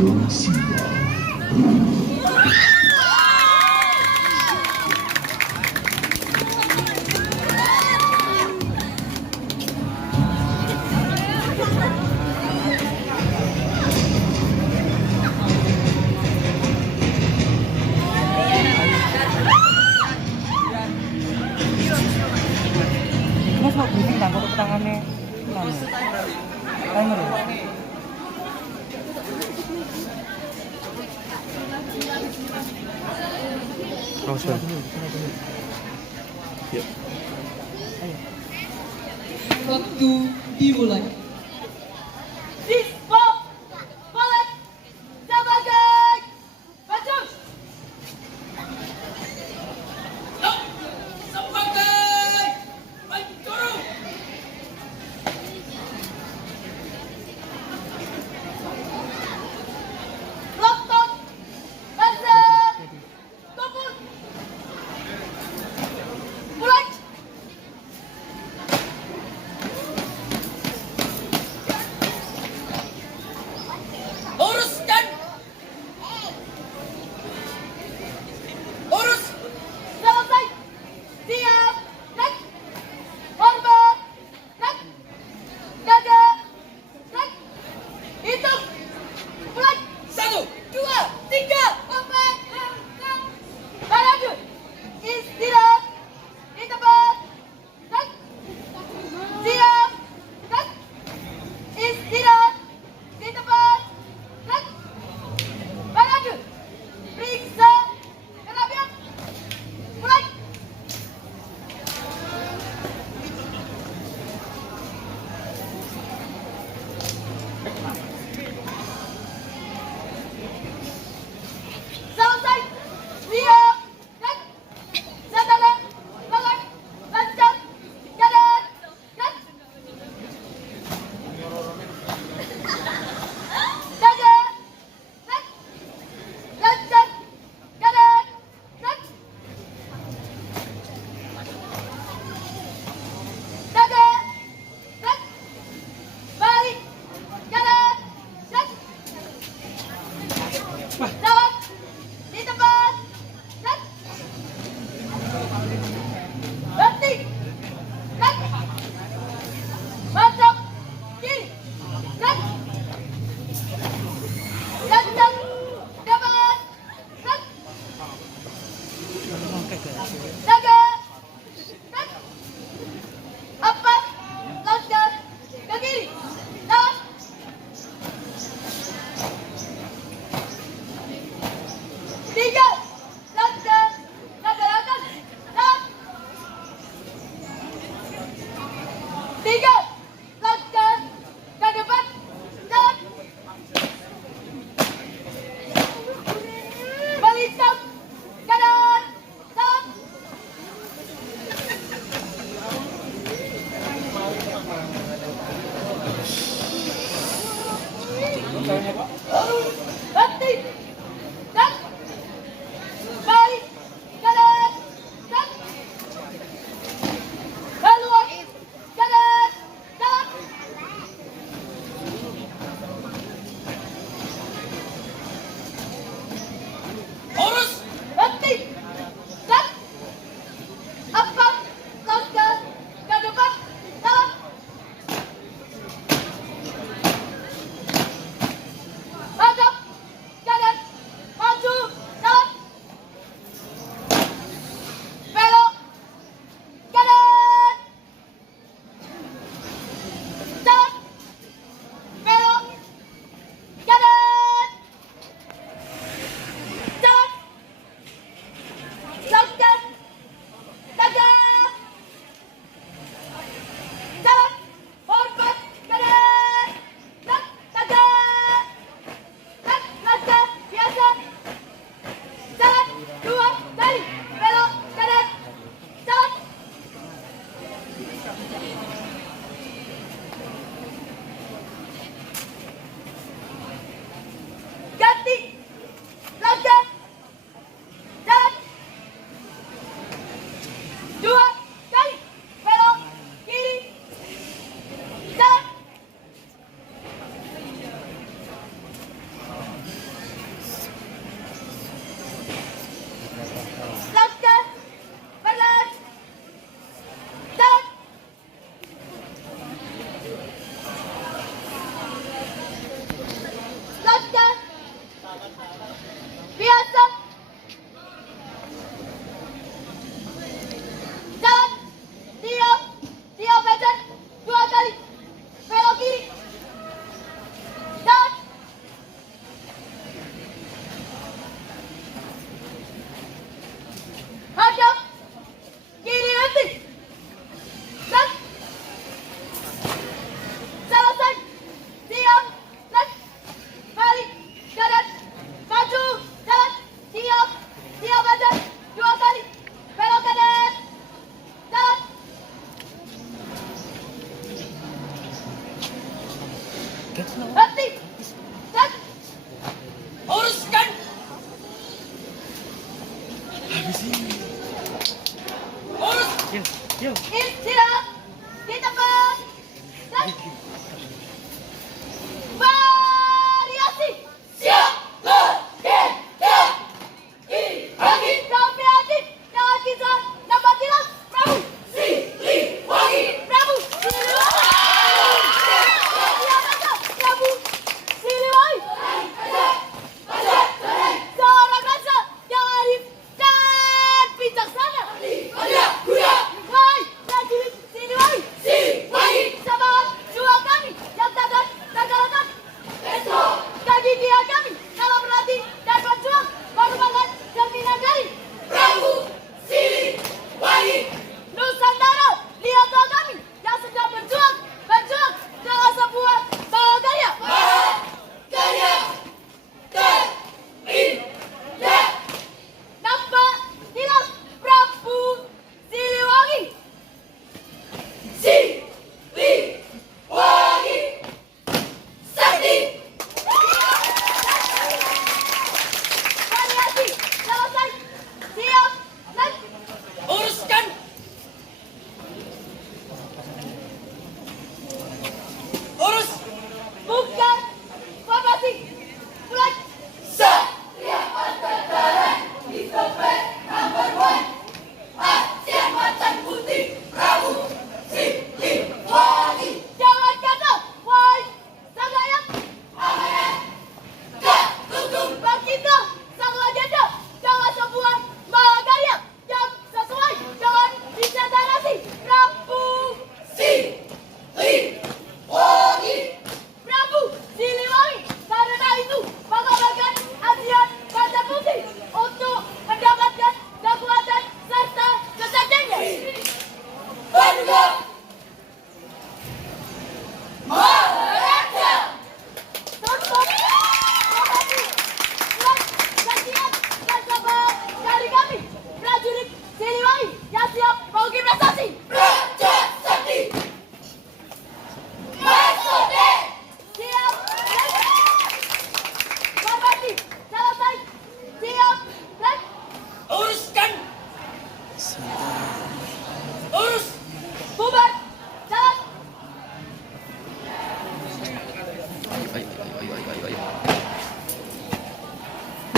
Mas mau briefing nggak kok tangannya? Timer ya? Ya. Waktu dimulai. Siswa balik sebagai maju. Sebagai maju. Lompat pasang tubuh. Mulai. Uruskan. Urus. Selesai. Siap. Nak. Hormat. Nak. Jaga. Nak. Hitung. Mulai. 1, 2, 3, 4, 5. Parade. Istirahat. Di tempat. Nak. Siap. Nak. Istirahat. Di tempat. Nak. Parade. Periksa kerapian. Mulai. Selesai. Siap. Nak. Sadar. Bangun. Lancar. Jalan. Nak. Jaga. Nak. Lancar. Jalan. Nak. Jaga. Nak. Balik. Jalan. Nak. Jalan. Di tempat. Nak. Berhenti. Nak. Masuk. Kiri. Nak. Lancar. Jalan. Nak. Jaga. Nak. Empat. Loncat. Ke kiri. Jalan. Tiga. Loncat. Ke belakang. Jalan. Tiga. Loncat. Ke depan. Jalan. Balikan. Kanan. Jalan. Berhenti. Dan balik. Kanan. Dan keluar. Kanan. Jalan. Urus. Berhenti. Dan empat. Loncat. Ke depan. Jalan. Hadap. Kanan.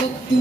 waktu